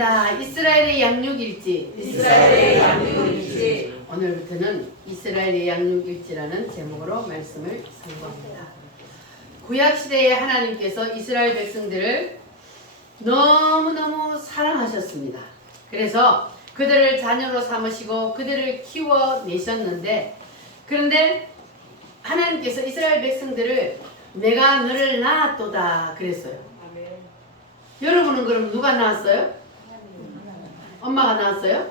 시간입니다. 이스라엘의 양육일지. 이스라엘의 양육일지. 오늘부터는 이스라엘의 양육일지라는 제목으로 말씀을 선고합니다. 구약시대에 하나님께서 이스라엘 백성들을 너무너무 사랑하셨습니다. 그래서 그들을 자녀로 삼으시고 그들을 키워내셨는데, 그런데 하나님께서 이스라엘 백성들을 내가 너를 낳았도다 그랬어요. 여러분은 그럼 누가 낳았어요? 엄마가 낳았어요?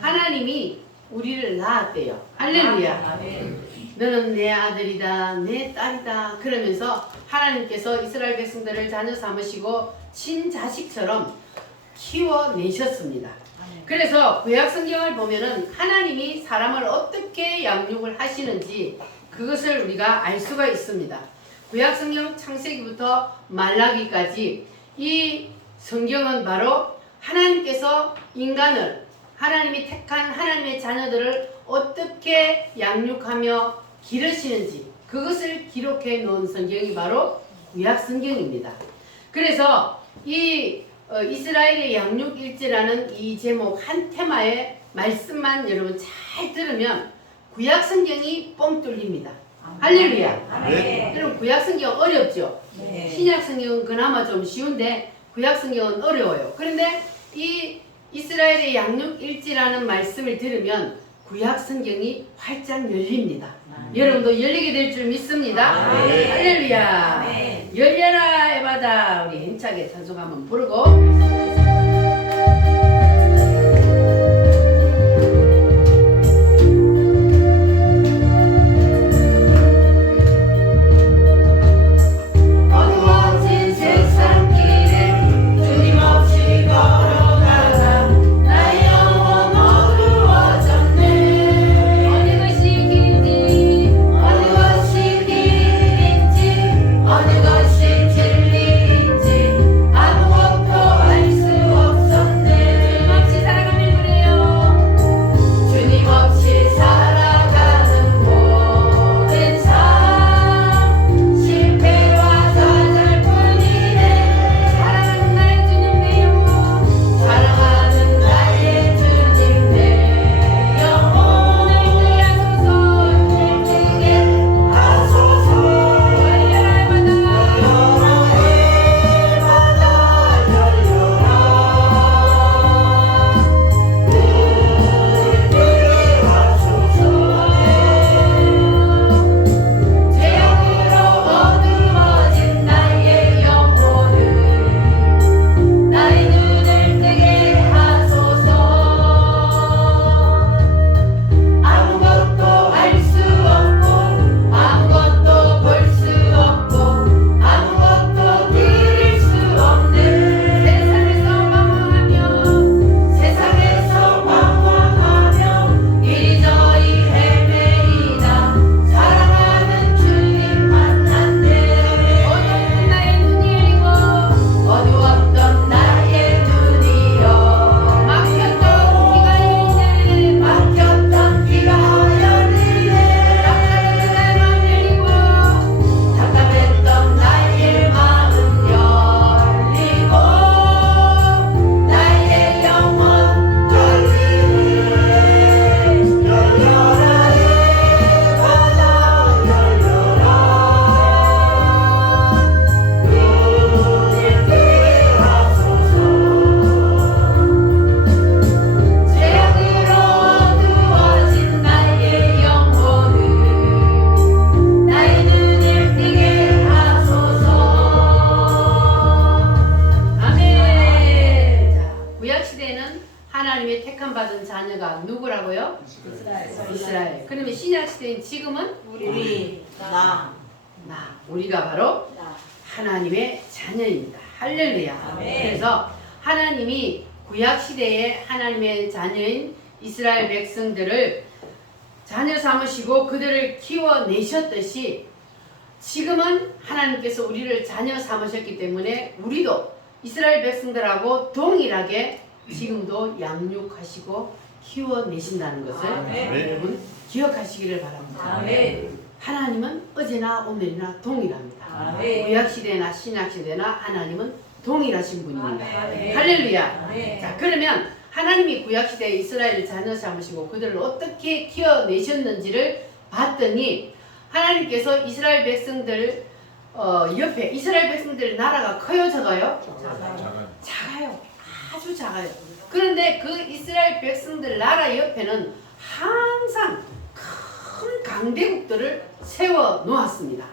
하나님이 우리를 낳았대요. 할렐루야. 너는 내 아들이다, 내 딸이다 그러면서 하나님께서 이스라엘 백성들을 자녀 삼으시고 친자식처럼 키워내셨습니다. 그래서 구약 성경을 보면은 하나님이 사람을 어떻게 양육을 하시는지 그것을 우리가 알 수가 있습니다. 구약 성경 창세기부터 말라기까지 이 성경은 바로 하나님께서 인간을, 하나님이 택한 하나님의 자녀들을 어떻게 양육하며 기르시는지 그것을 기록해 놓은 성경이 바로 구약 성경입니다. 그래서 이 이스라엘의 양육일지라는 이 제목 한 테마의 말씀만 여러분 잘 들으면 구약 성경이 뻥 뚫립니다. 할렐루야. 네. 여러분 구약 성경 어렵죠? 네. 신약 성경은 그나마 좀 쉬운데 구약 성경은 어려워요. 그런데 이 이스라엘의 양육일지라는 말씀을 들으면 구약 성경이 활짝 열립니다. 여러분도 열리게 될 줄 믿습니다. 네. 할렐루야. 네. 열려라 해마다 우리 힘차게 찬송 한번 부르고 하나님의 택함 받은 자녀가 누구라고요? 이스라엘. 그러면 신약 시대인 지금은 우리가 바로 하나님의 자녀입니다. 할렐루야. 그래서 하나님이 구약 시대에 하나님의 자녀인 이스라엘 백성들을 자녀 삼으시고 그들을 키워내셨듯이 지금은 하나님께서 우리를 자녀 삼으셨기 때문에 우리도 이스라엘 백성들하고 동일하게 지금도 양육하시고 키워내신다는 것을 여러분 기억하시기를 바랍니다. 하나님은 어제나 오늘이나 동일합니다. 아멘. 구약시대나 신약시대나 하나님은 동일하신 분입니다. 아멘. 할렐루야. 아멘. 자, 그러면 하나님이 구약시대에 이스라엘을 자녀 삼으시고 그들을 어떻게 키워내셨는지를 봤더니 하나님께서 이스라엘 백성들 옆에 이스라엘 백성들 나라가 커요, 적어요? 작아요. 아주 작아요. 그런데 그 이스라엘 백성들 나라 옆에는 항상 큰 강대국들을 세워 놓았습니다.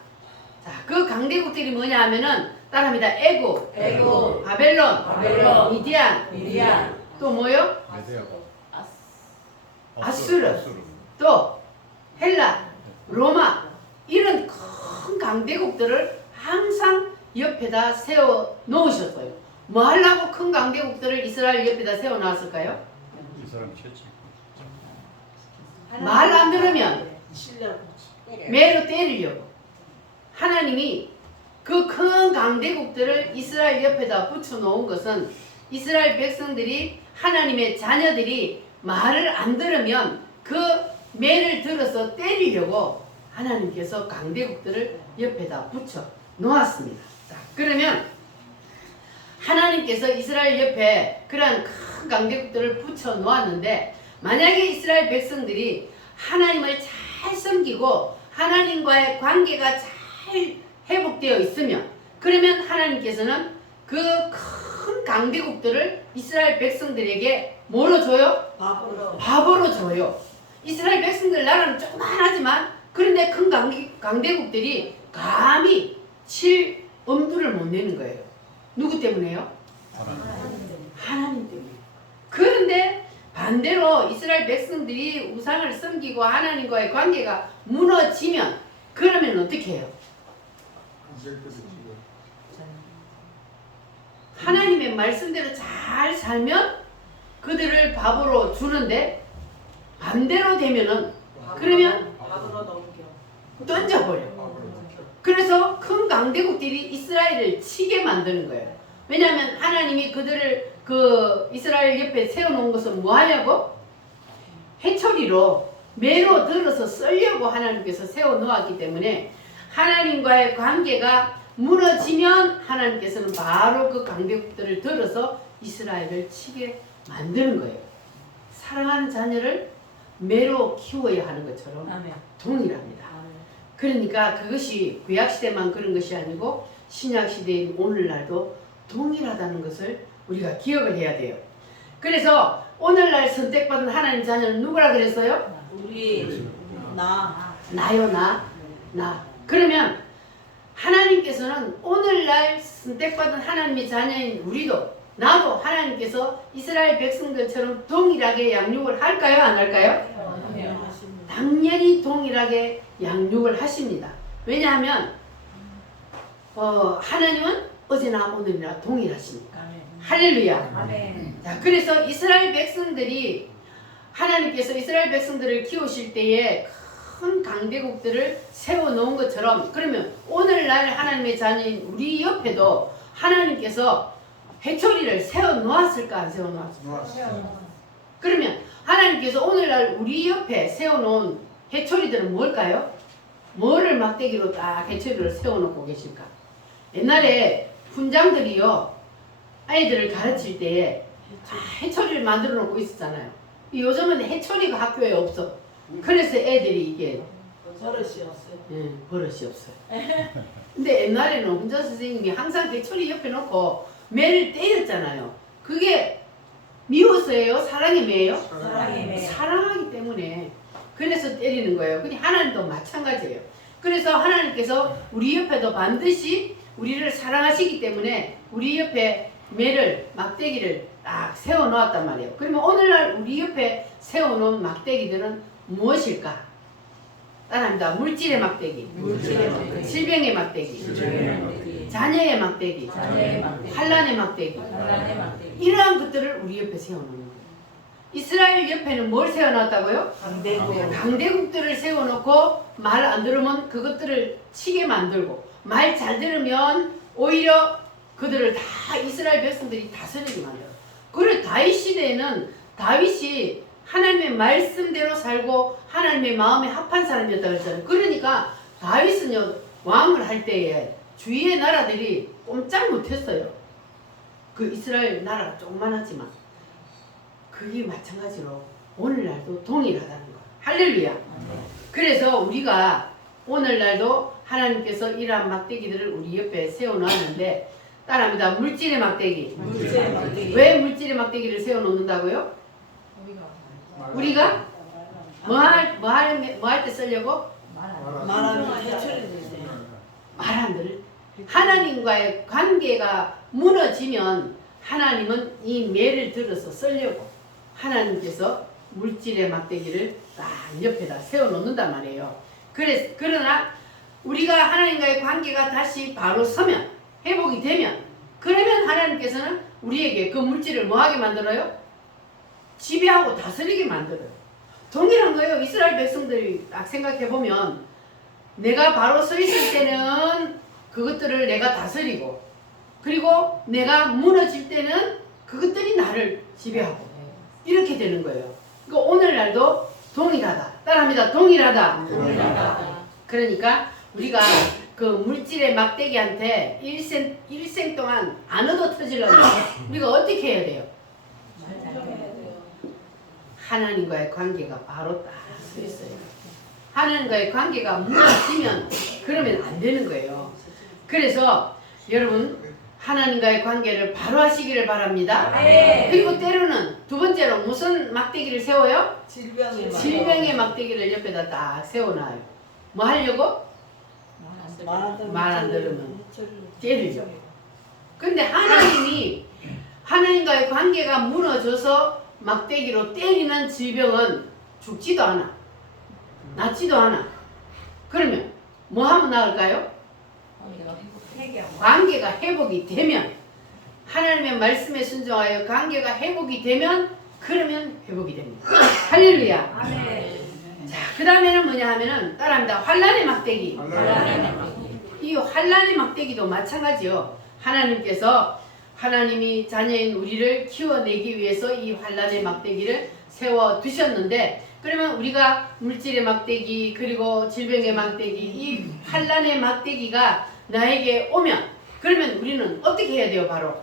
자, 그 강대국들이 뭐냐 하면은 따라합니다. 애굽, 바벨론, 미디안, 또 뭐요? 아수르, 또 헬라, 로마, 이런 큰 강대국들을 항상 옆에다 세워 놓으셨어요. 뭐 하려고 큰 강대국들을 이스라엘 옆에다 세워 놨을까요? 이 사람 최치. 말 안 들으면 매로 때리려고. 하나님이 그 큰 강대국들을 이스라엘 옆에다 붙여 놓은 것은 이스라엘 백성들이 하나님의 자녀들이 말을 안 들으면 그 매를 들어서 때리려고 하나님께서 강대국들을 옆에다 붙여 놓았습니다. 자, 그러면 하나님께서 이스라엘 옆에 그러한 큰 강대국들을 붙여 놓았는데 만약에 이스라엘 백성들이 하나님을 잘 섬기고 하나님과의 관계가 잘 회복되어 있으면 그러면 하나님께서는 그 큰 강대국들을 이스라엘 백성들에게 뭐로 줘요? 밥으로 줘요. 이스라엘 백성들 나라는 조그만하지만 그런데 큰 강대국들이 감히 칠 엄두를 못 내는 거예요. 누구 때문에요? 하나님 때문에. 그런데 반대로 이스라엘 백성들이 우상을 섬기고 하나님과의 관계가 무너지면 그러면 어떻게 해요? 하나님의 말씀대로 잘 살면 그들을 밥으로 주는데 반대로 되면은 그러면 던져버려. 그래서 큰 강대국들이 이스라엘을 치게 만드는 거예요. 왜냐하면 하나님이 그들을 그 이스라엘 옆에 세워놓은 것은 뭐 하려고? 해초리로 매로 들어서 썰려고 하나님께서 세워놓았기 때문에 하나님과의 관계가 무너지면 하나님께서는 바로 그 강대국들을 들어서 이스라엘을 치게 만드는 거예요. 사랑하는 자녀를 매로 키워야 하는 것처럼 동일합니다. 그러니까 그것이 구약시대만 그런 것이 아니고 신약시대인 오늘날도 동일하다는 것을 우리가 기억을 해야 돼요. 그래서 오늘날 선택받은 하나님 자녀는 누구라 그랬어요? 나요, 나. 그러면 하나님께서는 오늘날 선택받은 하나님의 자녀인 우리도 나도 하나님께서 이스라엘 백성들처럼 동일하게 양육을 할까요? 안 할까요? 당연히 동일하게 양육을 하십니다. 왜냐하면 하나님은 어제나 오늘이나 동일하십니까? 할렐루야. 자, 그래서 이스라엘 백성들이 하나님께서 이스라엘 백성들을 키우실 때에 큰 강대국들을 세워놓은 것처럼 그러면 오늘날 하나님의 자녀인 우리 옆에도 하나님께서 해초리를 세워놓았을까 안 세워놓았을까? 그러면 하나님께서 오늘날 우리 옆에 세워놓은 해초리들은 뭘까요? 뭐를 막대기로 딱 해초리를 세워놓고 계실까? 옛날에 훈장들이요 아이들을 가르칠 때에 해초리를 만들어 놓고 있었잖아요. 요즘은 해초리가 학교에 없어. 그래서 애들이 이게 버릇이 없어요. 버릇이 없어요. 근데 옛날에는 훈장 선생님이 항상 해초리 옆에 놓고 매를 때렸잖아요. 그게 미워서예요? 사랑의 매예요? 사랑의 매. 사랑하기 때문에 그래서 때리는 거예요. 근데 하나님도 마찬가지예요. 그래서 하나님께서 우리 옆에도 반드시 우리를 사랑하시기 때문에 우리 옆에 매를 막대기를 딱 세워놓았단 말이에요. 그러면 오늘날 우리 옆에 세워놓은 막대기들은 무엇일까? 따라합니다. 물질의 막대기, 질병의 막대기, 자녀의 막대기, 환난의 막대기, 이러한 것들을 우리 옆에 세워놓는 거예요. 이스라엘 옆에는 뭘 세워놨다고요? 강대국들을 세워놓고 말 안 들으면 그것들을 치게 만들고 말 잘 들으면 오히려 그들을 다 이스라엘 백성들이 다스리게 만들어요. 그리고 다윗 시대에는 다윗이 하나님의 말씀대로 살고 하나님의 마음에 합한 사람이었다고 했잖아요. 그러니까 다윗은요 왕을 할 때에 주위의 나라들이 꼼짝 못했어요. 그 이스라엘 나라가 조그만하지만 그게 마찬가지로 오늘날도 동일하다는 거. 할렐루야. 그래서 우리가 오늘날도 하나님께서 이러한 막대기들을 우리 옆에 세워놓았는데 따라합니다. 물질의 막대기. 물질의 막대기. 왜 물질의 막대기를 세워놓는다고요? 우리가 뭐 할 때 쓰려고? 말하면 해철이 되지. 말 안 들을. 하나님과의 관계가 무너지면 하나님은 이 매를 들어서 쓰려고 하나님께서 물질의 막대기를 딱 옆에다 세워놓는단 말이에요. 그러나 우리가 하나님과의 관계가 다시 바로 서면 회복이 되면 그러면 하나님께서는 우리에게 그 물질을 뭐하게 만들어요? 지배하고 다스리게 만들어요. 동일한 거예요. 이스라엘 백성들이 딱 생각해보면 내가 바로 서 있을 때는 그것들을 내가 다스리고 그리고 내가 무너질 때는 그것들이 나를 지배하고 이렇게 되는 거예요. 그러니까 오늘날도 동일하다. 따라합니다. 동일하다. 그러니까 우리가 그 물질의 막대기한테 일생 동안 안 얻어 터지려면 우리가 어떻게 해야 돼요? 하나님과의 관계가 바로 딱 서 있어요. 하나님과의 관계가 무너지면 그러면 안 되는 거예요. 그래서 여러분 하나님과의 관계를 바로 하시기를 바랍니다. 그리고 때로는 두 번째로 무슨 막대기를 세워요? 질병의 막대기를 옆에다 딱 세워놔요. 뭐 하려고? 말 안 들으면 때리죠. 근데 하나님이 하나님과의 관계가 무너져서 막대기로 때리는 질병은 죽지도 않아. 낫지도 않아. 그러면 뭐 하면 나을까요? 관계가 회복이 되면 하나님의 말씀에 순종하여 관계가 회복이 되면 그러면 회복이 됩니다. 할렐루야. 자, 그 다음에는 뭐냐 하면은 따라합니다. 환난의 막대기. 이 환난의 막대기도 마찬가지요. 하나님께서 하나님이 자녀인 우리를 키워내기 위해서 이 환난의 막대기를 세워 두셨는데 그러면 우리가 물질의 막대기 그리고 질병의 막대기 이 환난의 막대기가 나에게 오면 그러면 우리는 어떻게 해야 돼요? 바로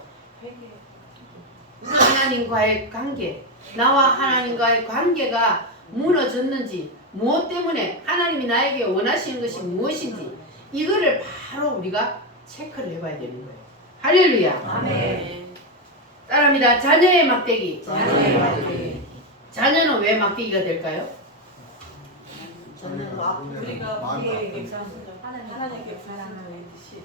하나님과의 관계 나와 하나님과의 관계가 무너졌는지 무엇 때문에 하나님이 나에게 원하시는 것이 무엇인지 이거를 바로 우리가 체크를 해봐야 되는 거예요. 할렐루야. 아멘. 따라합니다. 자녀의 막대기. 자녀의 막대기. 자녀는 왜 막대기가 될까요? 저는 우리가 우리에게 하나님께 사랑하듯이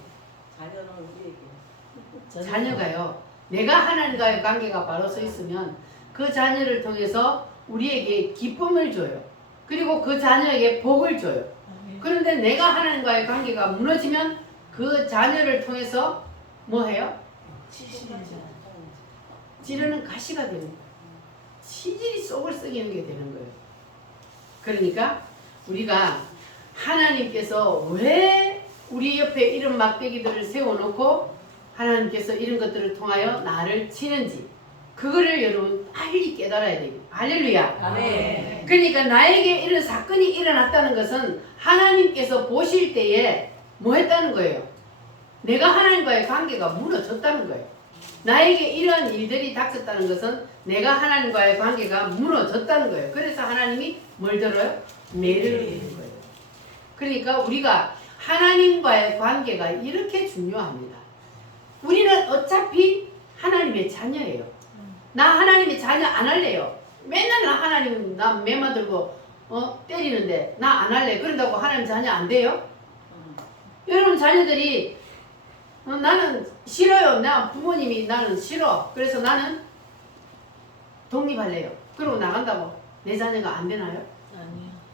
자녀는 우리에게 자녀가요. 내가 하나님과의 관계가 바로 서 있으면 그 자녀를 통해서 우리에게 기쁨을 줘요. 그리고 그 자녀에게 복을 줘요. 그런데 내가 하나님과의 관계가 무너지면 그 자녀를 통해서 뭐 해요? 찌르는 가시가 되는 거예요. 치질이 속을 썩이는 게 되는 거예요. 그러니까 우리가 하나님께서 왜 우리 옆에 이런 막대기들을 세워놓고 하나님께서 이런 것들을 통하여 나를 치는지 그거를 여러분 빨리 깨달아야 돼요. 할렐루야. 아멘. 그러니까 나에게 이런 사건이 일어났다는 것은 하나님께서 보실 때에 뭐 했다는 거예요? 내가 하나님과의 관계가 무너졌다는 거예요. 나에게 이런 일들이 닥쳤다는 것은 내가 하나님과의 관계가 무너졌다는 거예요. 그래서 하나님이 뭘 들어요? 매를 드리는 거예요. 그러니까 우리가 하나님과의 관계가 이렇게 중요합니다. 우리는 어차피 하나님의 자녀예요. 나 하나님의 자녀 안 할래요. 맨날 나 하나님 나 매만 들고 때리는데 나 안 할래. 그런다고 하나님 자녀 안 돼요? 여러분 자녀들이 나는 싫어요. 나 부모님이 나는 싫어. 그래서 나는 독립할래요. 그러고 나간다고 내 자녀가 안 되나요?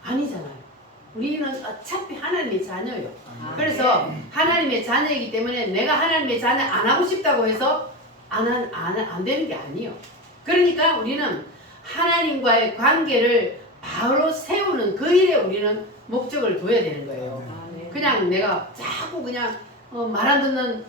아니잖아요. 우리는 어차피 하나님의 자녀예요. 그래서 하나님의 자녀이기 때문에 내가 하나님의 자녀 안 하고 싶다고 해서 안 되는 게 아니에요. 그러니까 우리는 하나님과의 관계를 바로 세우는 그 일에 우리는 목적을 둬야 되는 거예요. 그냥 내가 자꾸 그냥 말 안 듣는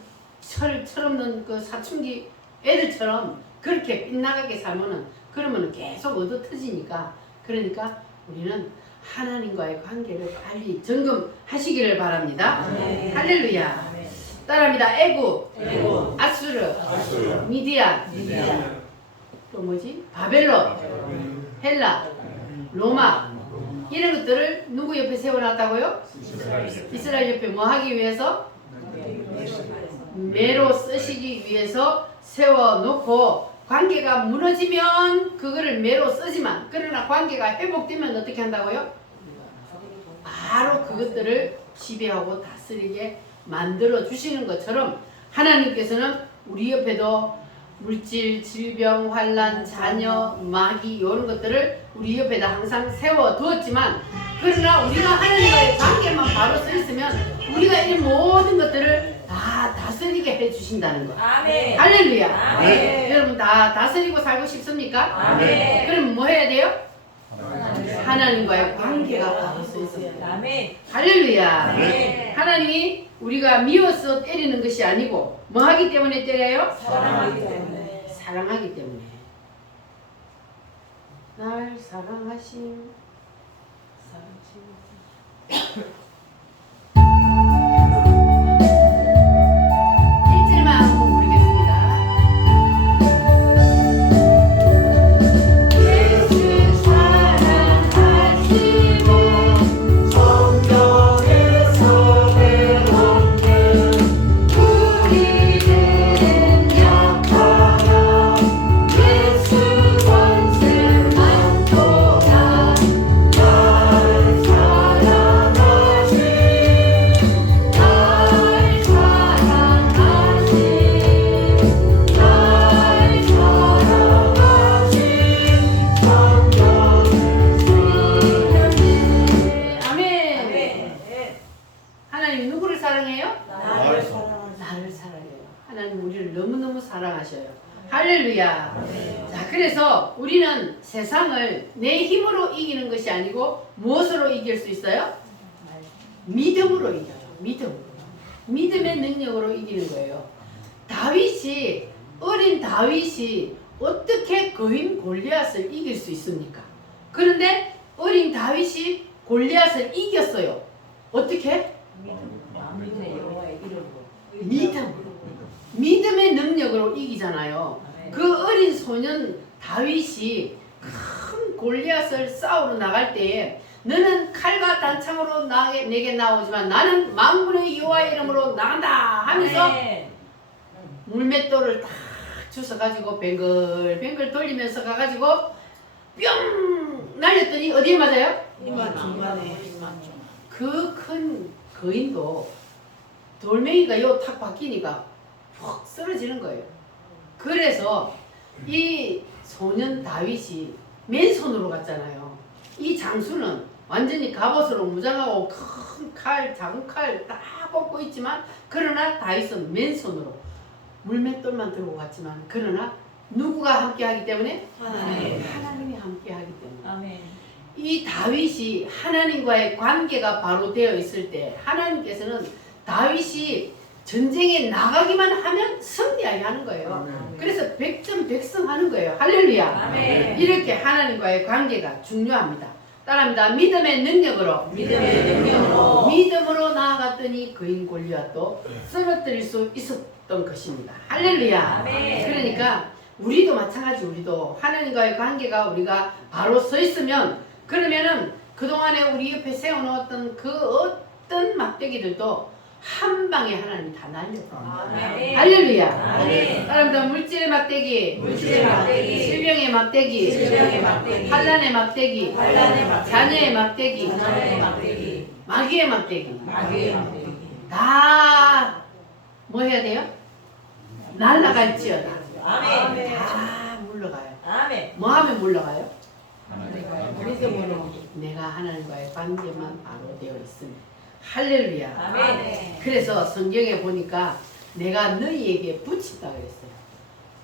철없는 그 사춘기 애들처럼 그렇게 빗나가게 살면은 그러면 계속 얻어 터지니까 그러니까 우리는 하나님과의 관계를 빨리 점검하시기를 바랍니다. 아멘. 할렐루야. 아멘. 따라합니다. 애굽, 애굽, 아수르, 아수르, 미디안, 미디안, 또 뭐지? 바벨론, 헬라, 로마 이런 것들을 누구 옆에 세워놨다고요? 이스라엘 옆에 뭐 하기 위해서? 매로 쓰시기 위해서 세워놓고 관계가 무너지면 그거를 매로 쓰지만 그러나 관계가 회복되면 어떻게 한다고요? 바로 그것들을 지배하고 다스리게 만들어 주시는 것처럼 하나님께서는 우리 옆에도 물질, 질병, 환란, 자녀, 마귀 이런 것들을 우리 옆에다 항상 세워두었지만 그러나 우리가 하나님과의 관계만 바로 서 있으면 우리가 이 모든 것들을 다 다스리게 해주신다는 거. 아멘. 할렐루야. 아멘. 여러분 다 다스리고 살고 싶습니까? 아멘. 그럼 뭐 해야 돼요? 하나님과의 관계가 바로 서 있어요. 아멘. 할렐루야. 아멘. 하나님이 우리가 미워서 때리는 것이 아니고 뭐 하기 때문에 때려요? 사랑하기 때문에. 사랑하기 때문에. 날 사랑하신 사랑하신 1절만 한번 부르겠습니다. 예수 사랑하시고 성경에서 배웠네 우리는 약하여 예수 권세 많도다 날 사랑하신 아멘. 하나님 누구를 사랑해요? 나를 사랑하시. 나를 사랑해요. 하나님 우리를 너무너무 사랑하셔요. 할렐루야. 자, 그래서 우리는 세상을 내 힘으로 이기는 것이 아니고 무엇으로 이길 수 있어요? 믿음으로 이겨요. 믿음으로. 믿음의 능력으로 이기는 거예요. 다윗이 어린 다윗이 어떻게 거인 골리앗을 이길 수 있습니까? 그런데 어린 다윗이 골리앗을 이겼어요. 어떻게? 믿음의 여호와의 이름으로. 믿음으로. 믿음의 능력으로 이기잖아요. 그 어린 소년 다윗이 큰 골리앗을 싸우러 나갈 때에 너는 칼과 단창으로 내게 나오지만 나는 만군의 여호와의 이름으로 나간다 하면서 물맷돌을 딱 주워가지고 뱅글뱅글 돌리면서 가가지고 뿅 날렸더니 어디에 맞아요? 이만 중간에. 그 큰 거인도 돌멩이가 요 탁 박히니까 푹 쓰러지는 거예요. 그래서 이 소년 다윗이 맨손으로 갔잖아요. 이 장수는 완전히 갑옷으로 무장하고 큰 칼, 작은 칼 다 뽑고 있지만 그러나 다윗은 맨손으로 물맷돌만 들고 갔지만 그러나 누구가 함께 하기 때문에? 하나님이 함께 하기 때문에. 아멘. 이 다윗이 하나님과의 관계가 바로 되어 있을 때 하나님께서는 다윗이 전쟁에 나가기만 하면 승리하게 하는 거예요. 그래서 백전백승하는 거예요. 할렐루야. 아멘. 이렇게 하나님과의 관계가 중요합니다. 따라합니다. 믿음의 능력으로 믿음으로 나아갔더니 거인 골리앗도 쓰러뜨릴 수 있었던 것입니다. 할렐루야. 아멘. 그러니까 우리도 마찬가지 우리도 하나님과의 관계가 우리가 바로 서 있으면 그러면은 그동안에 우리 옆에 세워놓았던 그 어떤 막대기들도 한 방에 하나님이 다 날려버립니다. 아멘. 할렐루야. 아멘. 따라합니다. 물질의 막대기, 물질의 막대기, 질병의 막대기, 질병의 막대기, 환란의 막대기, 환란의 막대기, 자녀의 막대기, 자녀의 막대기, 마귀의 막대기 마귀의 막대기. 다 뭐 해야 돼요? 날아갈지어다. 아멘. 다 물러가요. 아멘. 뭐 하면 물러가요? 믿음으로. 내가 하나님과의 관계만 바로 되어 있으면. 할렐루야. 아멘. 그래서 성경에 보니까 내가 너희에게 붙인다 그랬어요.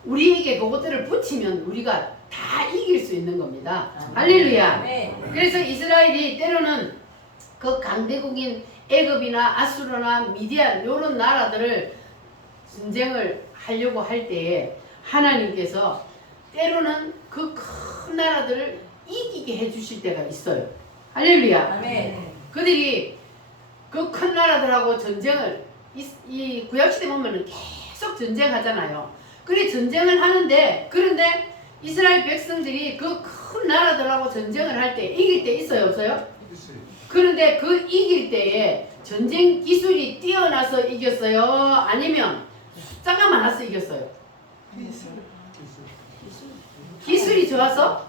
우리에게 그것들을 붙이면 우리가 다 이길 수 있는 겁니다. 할렐루야. 아멘. 그래서 이스라엘이 때로는 그 강대국인 애굽이나 아수르나 미디안 이런 나라들을 전쟁을 하려고 할 때에 하나님께서 때로는 그 큰 나라들을 이기게 해주실 때가 있어요. 할렐루야. 아멘. 그들이 그 큰 나라들하고 전쟁을 이 구약시대 보면은 계속 전쟁하잖아요. 그래 전쟁을 하는데 그런데 이스라엘 백성들이 그 큰 나라들하고 전쟁을 할 때 이길 때 있어요 없어요? 그런데 그 이길 때에 전쟁 기술이 뛰어나서 이겼어요? 아니면 숫자가 많아서 이겼어요? 기술이 좋아서?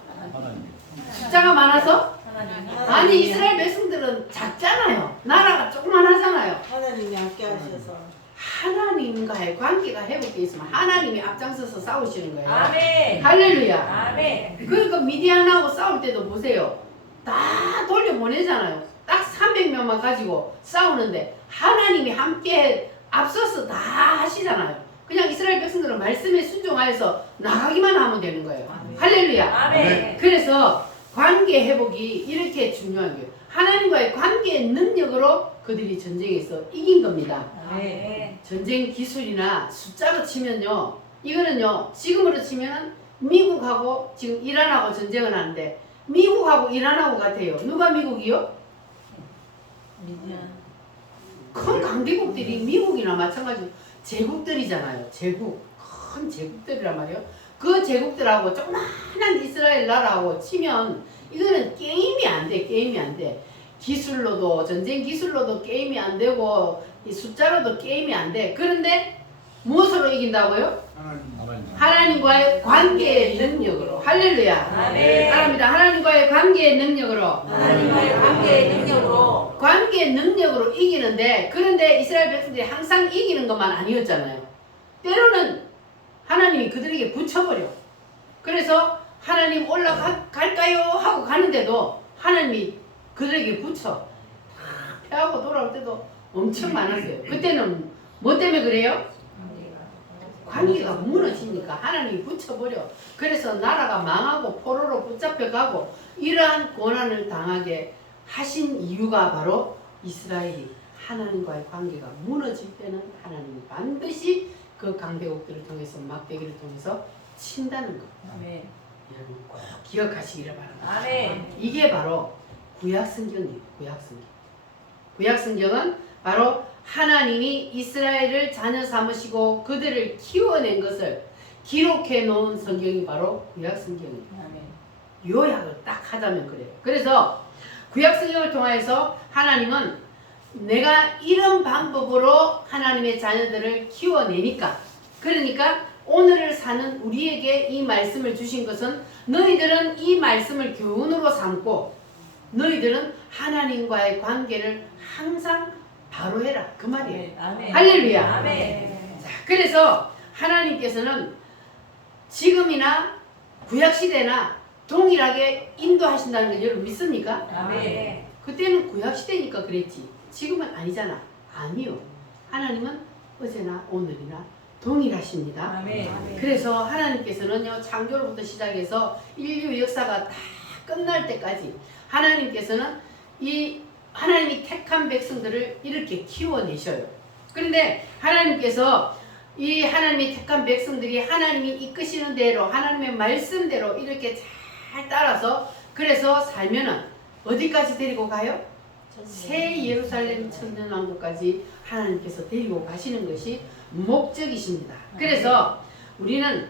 숫자가 많아서? 아니 이스라엘 백성들은 작잖아요. 나라가 조그만 하잖아요. 하나님이 함께 하셔서 하나님과의 관계가 회복되어 있으면 하나님이 앞장서서 싸우시는 거예요. 아멘. 할렐루야. 아멘. 그러니까 미디안하고 싸울 때도 보세요. 다 돌려보내잖아요. 딱 300명만 가지고 싸우는데 하나님이 함께 앞서서 다 하시잖아요. 그냥 이스라엘 백성들은 말씀에 순종하여서 나가기만 하면 되는 거예요. 할렐루야. 아멘. 그래서 관계 회복이 이렇게 중요한 거예요. 하나님과의 관계의 능력으로 그들이 전쟁에서 이긴 겁니다. 아멘. 전쟁 기술이나 숫자로 치면요, 이거는요, 지금으로 치면은 미국하고 지금 이란하고 전쟁을 하는데 미국하고 이란하고 같아요. 누가 미국이요? 미디안 큰 강대국들이 미국이나 마찬가지로 제국들이잖아요. 제국, 큰 제국들이란 말이에요. 그 제국들하고 조그만한 이스라엘 나라하고 치면 이거는 게임이 안 돼. 게임이 안 돼. 기술로도 전쟁 기술로도 게임이 안 되고 이 숫자로도 게임이 안 돼. 그런데 무엇으로 이긴다고요? 하나님과의 관계의 능력으로. 할렐루야. 아멘. 따라합니다. 하나님과의 관계의 능력으로. 하나님과의 관계의 능력으로 관계의 능력으로 이기는데 그런데 이스라엘 백성들이 항상 이기는 것만 아니었잖아요. 때로는 하나님이 그들에게 붙여버려. 그래서 하나님 올라갈까요? 하고 가는데도 하나님이 그들에게 붙여. 패하고 돌아올 때도 엄청 많았어요. 그때는 뭐 때문에 그래요? 관계가 무너지니까 하나님이 붙여버려. 그래서 나라가 망하고 포로로 붙잡혀가고 이러한 고난을 당하게 하신 이유가 바로 이스라엘이 하나님과의 관계가 무너질 때는 하나님이 반드시 그 강대국들을 통해서 막대기를 통해서 친다는 것. 아멘. 여러분 꼭 기억하시기를 바랍니다. 아멘. 이게 바로 구약성경이에요. 구약성경. 구약성경은 바로 하나님이 이스라엘을 자녀 삼으시고 그들을 키워낸 것을 기록해 놓은 성경이 바로 구약성경이에요. 아멘. 요약을 딱 하자면 그래요. 그래서 구약성경을 통해서 하나님은 내가 이런 방법으로 하나님의 자녀들을 키워내니까, 그러니까 오늘을 사는 우리에게 이 말씀을 주신 것은 너희들은 이 말씀을 교훈으로 삼고 너희들은 하나님과의 관계를 항상 바로 해라. 그 말이에요. 아멘. 할렐루야. 아멘. 자, 그래서 하나님께서는 지금이나 구약시대나 동일하게 인도하신다는 걸 여러분 믿습니까? 아멘. 그때는 구약시대니까 그랬지. 지금은 아니잖아. 아니요. 하나님은 어제나 오늘이나 동일하십니다. 아멘. 그래서 하나님께서는요, 창조로부터 시작해서 인류 역사가 다 끝날 때까지 하나님께서는 이 하나님이 택한 백성들을 이렇게 키워내셔요. 그런데 하나님께서 이 하나님이 택한 백성들이 하나님이 이끄시는 대로 하나님의 말씀대로 이렇게 잘 따라서 그래서 살면은 어디까지 데리고 가요? 새 예루살렘 천년왕국까지 하나님께서 데리고 가시는 것이 목적이십니다. 그래서 우리는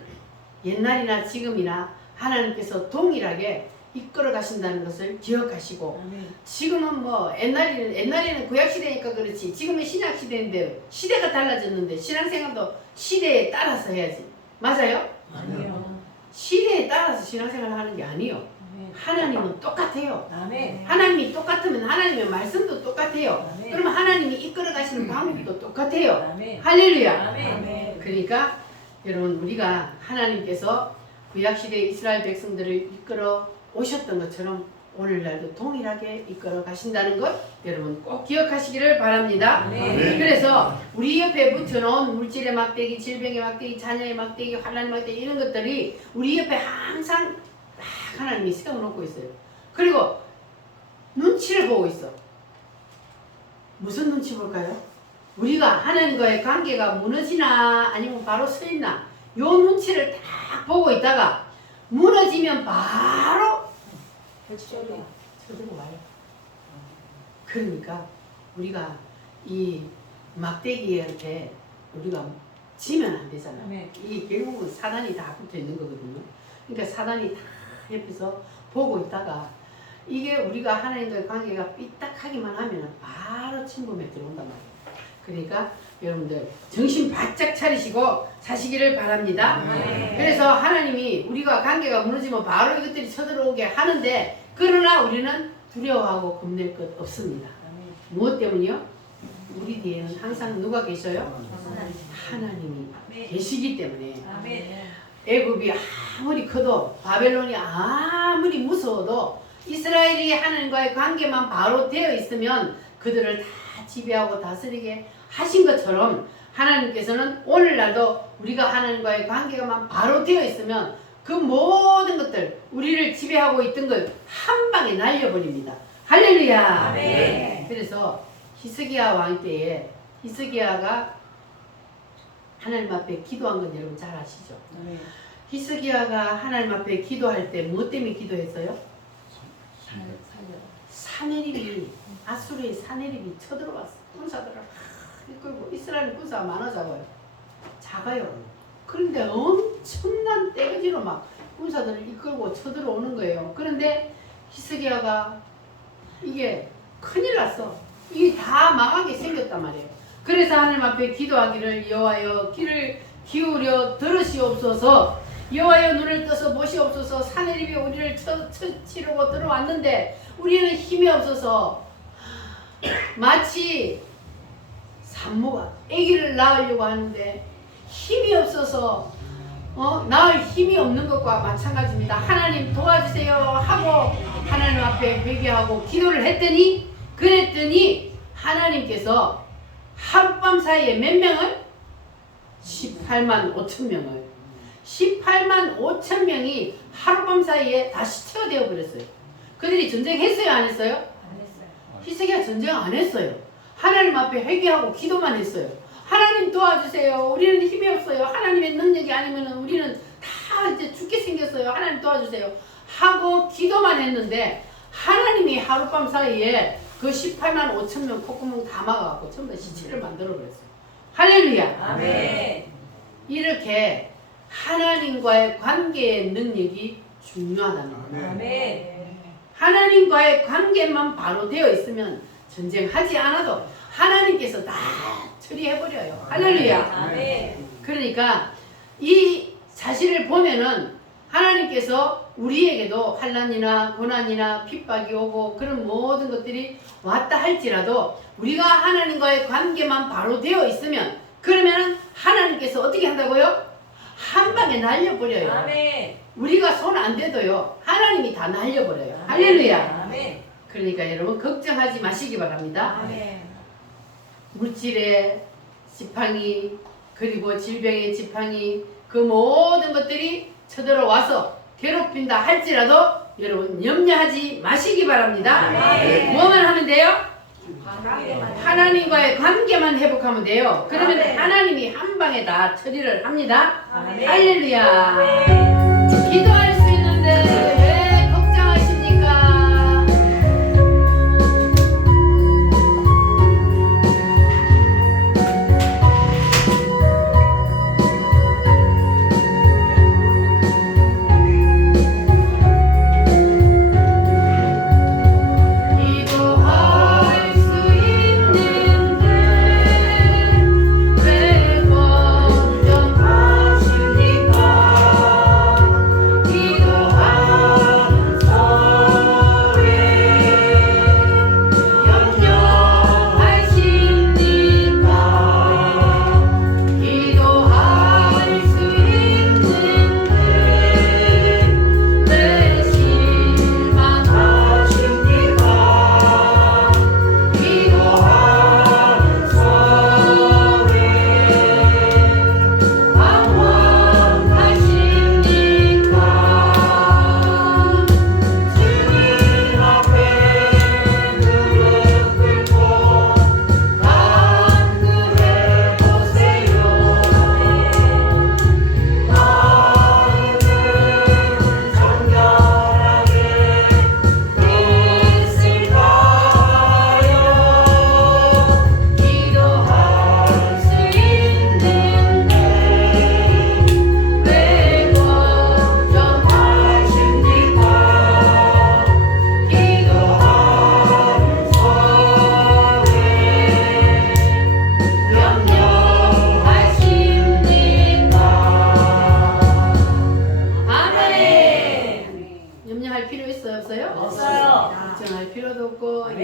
옛날이나 지금이나 하나님께서 동일하게 이끌어 가신다는 것을 기억하시고, 아멘. 지금은 뭐 옛날에는 구약 시대니까 그렇지, 지금은 신약 시대인데 시대가 달라졌는데 신앙생활도 시대에 따라서 해야지. 맞아요? 아니요. 시대에 따라서 신앙생활을 하는 게 아니에요. 아멘. 하나님은 똑같아요. 아멘. 하나님이 똑같으면 하나님의 말씀도 똑같아요. 아멘. 그러면 하나님이 이끌어 가시는 방법도 똑같아요. 아멘. 할렐루야. 아멘. 그러니까 여러분, 우리가 하나님께서 구약시대 이스라엘 백성들을 이끌어 오셨던 것처럼 오늘날도 동일하게 이끌어 가신다는 것 여러분 꼭 기억하시기를 바랍니다. 아멘. 그래서 우리 옆에 붙여놓은 물질의 막대기, 질병의 막대기, 자녀의 막대기, 환난의 막대기 이런 것들이 우리 옆에 항상 딱 하나님이 세워놓고 있어요. 그리고 눈치를 보고 있어. 무슨 눈치 볼까요? 우리가 하나님과의 관계가 무너지나 아니면 바로 서 있나 요 눈치를 딱 보고 있다가 무너지면 바로 쳐들고 와요. 그러니까 우리가 이 막대기한테 우리가 지면 안 되잖아. 네. 이 결국은 사단이 다 붙어 있는 거거든요. 그러니까 사단이 다 옆에서 보고 있다가 이게 우리가 하나님과의 관계가 삐딱하기만 하면 바로 침범에 들어온단 말이에요. 그러니까 여러분들 정신 바짝 차리시고 사시기를 바랍니다. 네. 그래서 하나님이 우리가 관계가 무너지면 바로 이것들이 쳐들어오게 하는데 그러나 우리는 두려워하고 겁낼 것 없습니다. 무엇 때문이요? 우리 뒤에는 항상 누가 계셔요? 하나님이 계시기 때문에 아멘. 애굽이 아무리 커도 바벨론이 아무리 무서워도 이스라엘이 하나님과의 관계만 바로 되어 있으면 그들을 다 지배하고 다스리게 하신 것처럼 하나님께서는 오늘날도 우리가 하나님과의 관계가만 바로 되어 있으면 그 모든 것들 우리를 지배하고 있던 걸 한 방에 날려버립니다. 할렐루야. 아멘. 그래서 히스기야 왕 때에 히스기야가 하나님 앞에 기도한 건 여러분 잘 아시죠? 히스기야가 하나님 앞에 기도할 때 무엇 때문에 기도했어요? 사내립이 아수르의 사내립이 쳐들어왔어. 군사들을 이끌고 이스라엘 군사가 많아져요. 작아요. 그런데 엄청난 떼거지로 막 군사들을 이끌고 쳐들어오는 거예요. 그런데 히스기야가 이게 큰일 났어. 이게 다 망하게 생겼단 말이에요. 그래서 하나님 앞에 기도하기를 여호와여 귀를 기울여 들으시옵소서. 여호와여 눈을 떠서 보시옵소서. 사내립이 우리를 치려고 들어왔는데 우리는 힘이 없어서 마치 산모가 아기를 낳으려고 하는데 힘이 없어서 낳을 힘이 없는 것과 마찬가지입니다. 하나님 도와주세요 하고 하나님 앞에 회개하고 기도를 그랬더니 하나님께서 하룻밤 사이에 몇 명을? 18만 5천 명을 18만 5천 명이 하룻밤 사이에 다 시체가 되어버렸어요. 그들이 전쟁했어요 안 했어요? 안 했어요. 히스기야 전쟁 안 했어요. 하나님 앞에 회개하고 기도만 했어요. 하나님 도와주세요. 우리는 힘이 없어요. 하나님의 능력이 아니면 우리는 다 이제 죽게 생겼어요. 하나님 도와주세요. 하고 기도만 했는데 하나님이 하룻밤 사이에 그 18만 5천 명 콧구멍 다 막아갖고 전부 다 시체를 만들어버렸어요. 할렐루야. 아멘. 이렇게 하나님과의 관계의 능력이 중요하다는 거예요. 아멘. 하나님과의 관계만 바로 되어 있으면 전쟁하지 않아도 하나님께서 다 처리해버려요. 할렐루야. 아멘. 그러니까 이 사실을 보면은 하나님께서 우리에게도 환난이나 고난이나 핍박이 오고 그런 모든 것들이 왔다 할지라도 우리가 하나님과의 관계만 바로 되어 있으면 그러면 하나님께서 어떻게 한다고요? 한 방에 날려버려요. 아멘. 우리가 손 안 대도요. 하나님이 다 날려버려요. 할렐루야. 아멘. 그러니까 여러분 걱정하지 마시기 바랍니다. 아멘. 물질의 지팡이 그리고 질병의 지팡이 그 모든 것들이 쳐들어와서 괴롭힌다 할지라도 여러분 염려하지 마시기 바랍니다. 아멘. 뭐만 하면 돼요? 관계만. 하나님과의 관계만 회복하면 돼요. 그러면 아멘. 하나님이 한 방에 다 처리를 합니다. 아멘. 할렐루야. 아멘. 기도할 수 있는데 왜 걱정하십니까? 기도할 수 있는데 왜 걱정하십니까?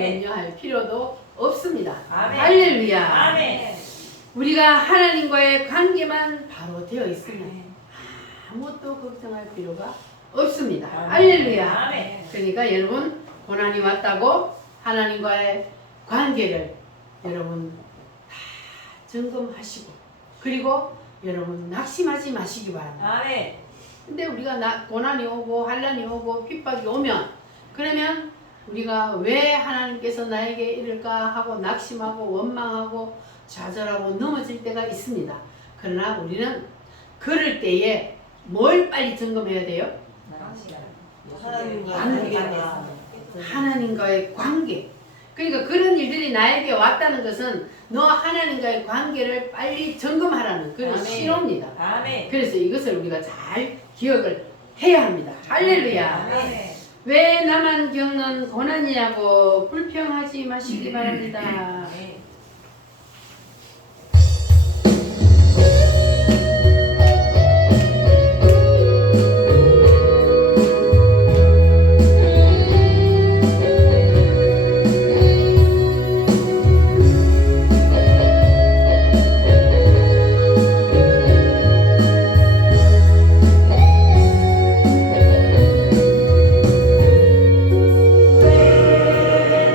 아멘. 염려할 필요도 없습니다. 아멘. 할렐루야. 아멘. 우리가 하나님과의 관계만 바로 되어 있으면 아무것도 걱정할 필요가 없습니다. 할렐루야. 아멘. 그러니까 여러분 고난이 왔다고 하나님과의 관계를 여러분 다 점검하시고 그리고 여러분 낙심하지 마시기 바랍니다. 아멘. 근데 우리가 고난이 오고 환난이 오고 핍박이 오면 그러면 우리가 왜 하나님께서 나에게 이럴까 하고 낙심하고 원망하고 좌절하고 넘어질 때가 있습니다. 그러나 우리는 그럴 때에 뭘 빨리 점검해야 돼요? 하나님과의 관계. 그러니까 그런 일들이 나에게 왔다는 것은 너 하나님과의 관계를 빨리 점검하라는 그런 아멘. 신호입니다. 아멘. 그래서 이것을 우리가 잘 기억을 해야 합니다. 할렐루야. 아멘. 왜 나만 겪는 고난이냐고 불평하지 마시기 바랍니다. 아멘.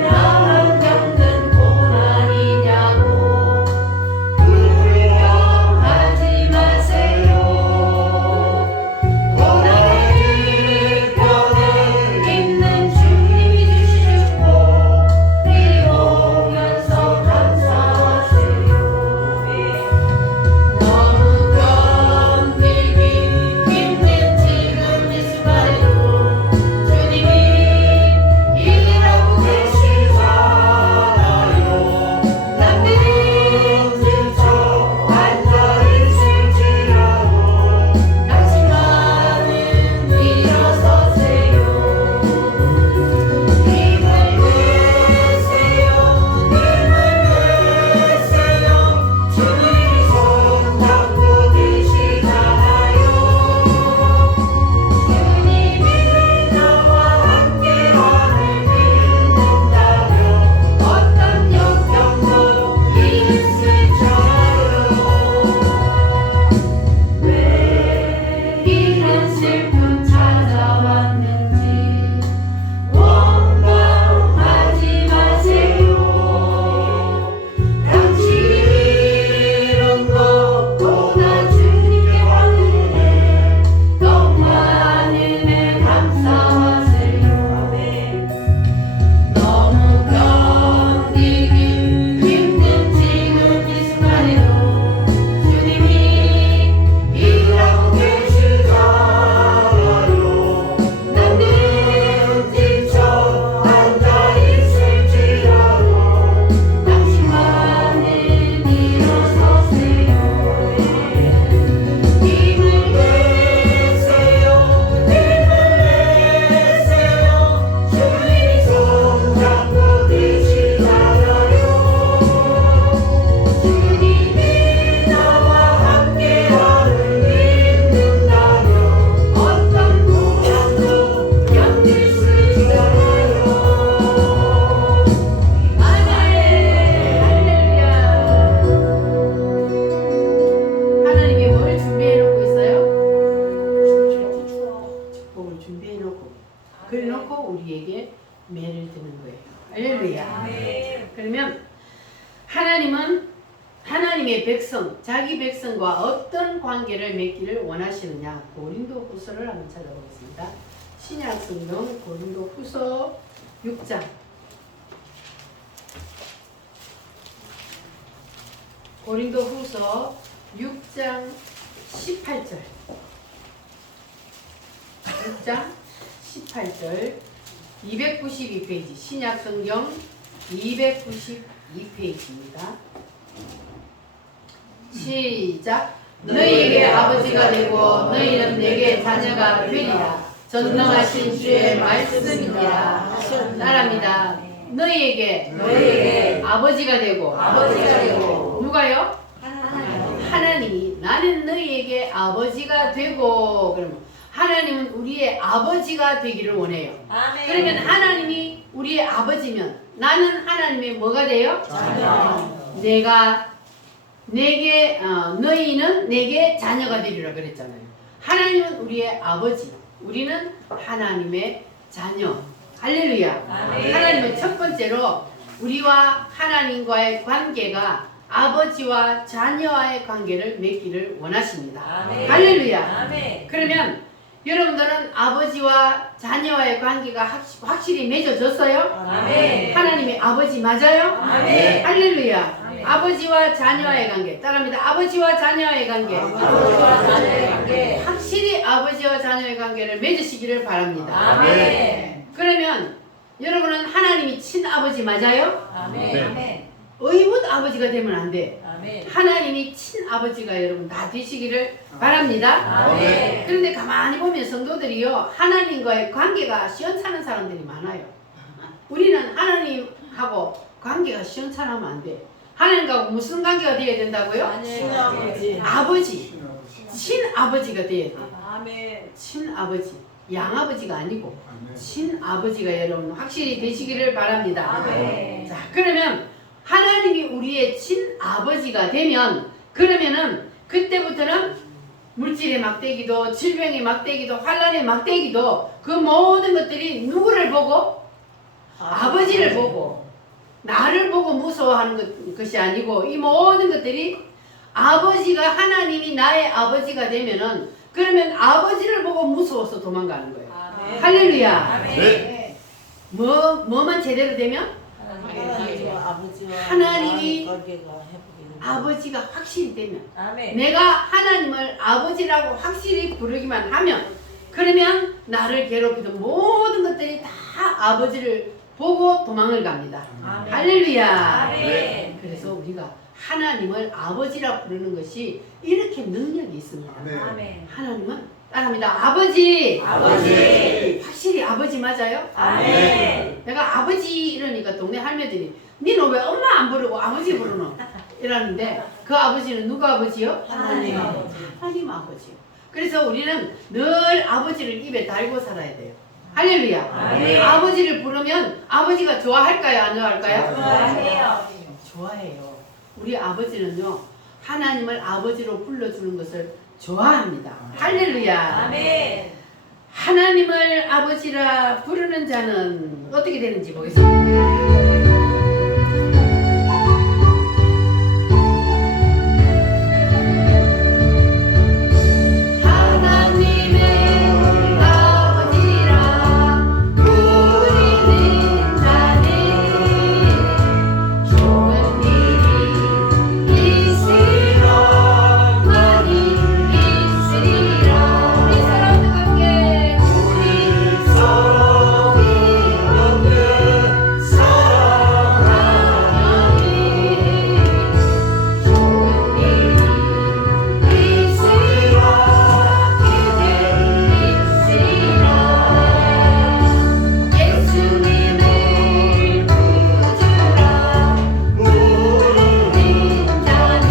나만 겪는 고난이냐고 하지 마세요. 고난의 편을 있는 주님이 주시고 이리 오면서 감사하세요. 너무 견디기 힘든 지금 이 순간에도 주님이 일하고 계시잖아요. 남들이 지쳐 앉아있을지라도 낙심하는 일어서세요. 힘을 내세요 주님이 손잡고 계시잖아요. 주님이 나와 함께함을 믿는다면 어떤 역경도 있을까요? 왜 이런 슬픔 찾아왔는지 원망하지 마세요. 당신 이름 걷고 주님께 왔는데 더 많은 애 감사하세요. 너무 견디기 힘든 지금 이 순간에도 주님이 일하고 계시잖아요. 남들은 지쳐 앉아있을지라도 낙심하는 일어서세요. 힘을 내세요 주님이 손잡고 계시잖아요. 주님이 나와 함께함을 믿는다면 어떤 고난도 견딜 수 있어요. 하나님이 뭘 준비해 놓고 있어요? 축복을 준비해 놓고 그래 놓고 우리에게 매를 드는 거예요. 할렐루야. 아멘. 그러면 하나님은 하나님의 백성, 자기 백성과 어떤 관계를 맺기를 원하시느냐? 고린도 후서를 한번 찾아보겠습니다. 신약 성경 고린도 후서 6장. 고린도 후서 6장 18절. 6장 18절. 292페이지. 신약 성경 292페이지입니다. 시작. 너희에게 아버지가 되고 너희는 내게 자녀가 되리라. 전능하신 주의 말씀이니라. 나랍니다. 너희에게 아버지가 되고 누가요? 하나님이 나는 너희에게 아버지가 되고 그러면 하나님은 우리의 아버지가 되기를 원해요. 아멘. 그러면 하나님이 우리의 아버지면 나는 하나님의 뭐가 돼요? 자녀. 너희는 내게 자녀가 되리라 그랬잖아요. 하나님은 우리의 아버지, 우리는 하나님의 자녀. 할렐루야. 아멘. 하나님은 첫 번째로 우리와 하나님과의 관계가 아버지와 자녀와의 관계를 맺기를 원하십니다. 아멘. 할렐루야. 아멘. 그러면 여러분들은 아버지와 자녀와의 관계가 확실히 맺어졌어요? 아멘. 하나님의 아버지 맞아요? 아멘. 할렐루야. 아멘. 아버지와 자녀와의 관계. 따라합니다. 아버지와 자녀와의 관계. 아버지와 자녀의 관계. 확실히 아버지와 자녀의 관계를 맺으시기를 바랍니다. 아멘. 그러면 여러분은 하나님이 친아버지 맞아요? 아멘. 네. 아멘. 의붓 아버지가 되면 안 돼. 아멘. 하나님이 친아버지가 여러분 다 되시기를 바랍니다. 아멘. 그런데 가만히 보면 성도들이요, 하나님과의 관계가 시원찮은 사람들이 많아요. 우리는 하나님하고 관계가 시원찮으면 안 돼. 하나님과 무슨 관계가 되어야 된다고요? 친아버지. 아버지, 친아버지가 되어야 돼. 아멘. 친아버지, 양아버지가 아니고 친아버지가 여러분 확실히 되시기를 바랍니다. 아멘. 자, 그러면 하나님이 우리의 친아버지가 되면, 그러면은 그때부터는 물질의 막대기도, 질병의 막대기도, 환란의 막대기도, 그 모든 것들이 누구를 보고? 아버지를 보고, 나를 보고 무서워하는 것이 아니고, 이 모든 것들이 아버지가, 하나님이 나의 아버지가 되면은, 그러면 아버지를 보고 무서워서 도망가는 거예요. 아멘. 할렐루야. 아멘. 뭐만 제대로 되면? 하나님과 아버지와 하나님이 관계가 회복이 아버지가 확실히 되면, 아멘. 내가 하나님을 아버지라고 확실히 부르기만 하면, 그러면 나를 괴롭히던 모든 것들이 다 아버지를 보고 도망을 갑니다. 아멘. 할렐루야. 아멘. 그래서 우리가 하나님을 아버지라 부르는 것이 이렇게 능력이 있습니다. 아멘. 하나님은 따라합니다. 아버지. 아버지. 확실히 아버지 맞아요? 아멘. 내가 아버지 이러니까 동네 할매들이 니는 왜 엄마 안 부르고 아버지 부르노? 이러는데 그 아버지는 누가 아버지요? 하나님 아버지. 하나님 아버지요. 그래서 우리는 늘 아버지를 입에 달고 살아야 돼요. 할렐루야. 아멘. 아버지를 부르면 아버지가 좋아할까요? 안 좋아할까요? 좋아해요. 좋아해요. 우리 아버지는요, 하나님을 아버지로 불러주는 것을 좋아합니다. 할렐루야. 아멘. 하나님을 아버지라 부르는 자는 어떻게 되는지 보겠습니다. 하나님의 아버지라 부르는 자는 좋은 일이 있으리라, 많이 있으리라. 우리 사람들 함께 우리 사랑이 함께 사랑하니 좋은 일이 있으리라, 기대 있으리라. 예수님을 부르라 부르는 자는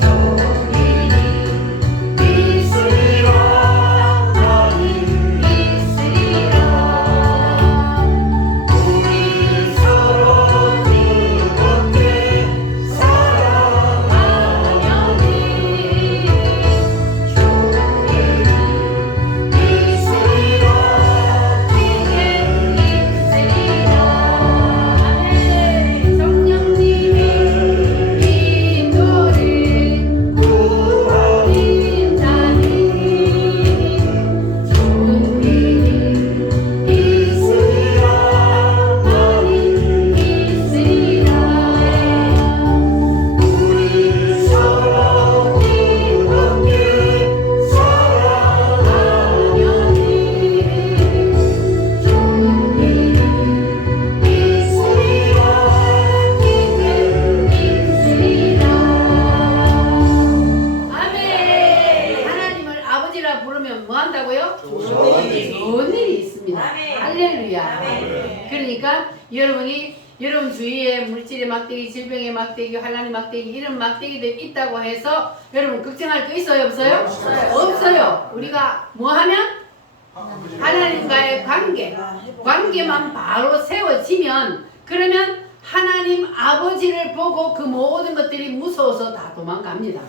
좋은 일이 있으리라, 많이 있으리라. 우리 서로를 함께 사랑하려니 좋은 일이 있으리라, 기대 있으리라. 성령님의 인도를 구하는 자는 좋은 일이 있으리라, 많이 있으리라. 우리 서로를 함께 사랑하려니 좋은 일이 있으리라, 기대 있으리라. 아멘. 하나님을 아버지라 부르면 뭐 한다고요? 좋은 일이. 좋은 일이 있습니다. 아멘. 할렐루야. 아멘. 그러니까 여러분 주위에 물질의 막대기, 질병의 막대기, 환란의 막대기, 이런 막대기들이 있다고 해서 여러분 걱정할 거 있어요, 없어요? 없어요. 없어요. 우리가 뭐 하면? 하나님과의 관계만 바로 세워지면 그러면 하나님 아버지를 보고 그 모든 것들이 무서워서 다 도망갑니다.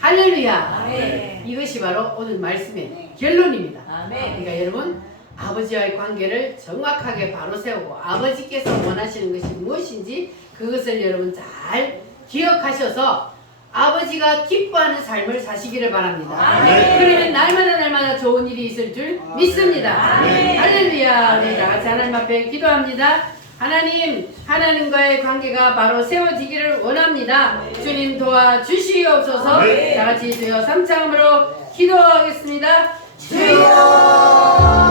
할렐루야. 아멘. 이것이 바로 오늘 말씀의 결론입니다. 아멘. 그러니까 여러분 아버지와의 관계를 정확하게 바로 세우고 아버지께서 원하시는 것이 무엇인지 그것을 여러분 잘 기억하셔서 아버지가 기뻐하는 삶을 사시기를 바랍니다. 아멘. 그러면 날마다 좋은 일이 있을 줄 믿습니다. 아멘. 할렐루야. 우리 다 같이 하나님 앞에 기도합니다. 하나님과의 관계가 바로 세워지기를 원합니다. 주님 도와주시옵소서. 아멘. 다 같이 주여 삼창으로 기도하겠습니다. 주여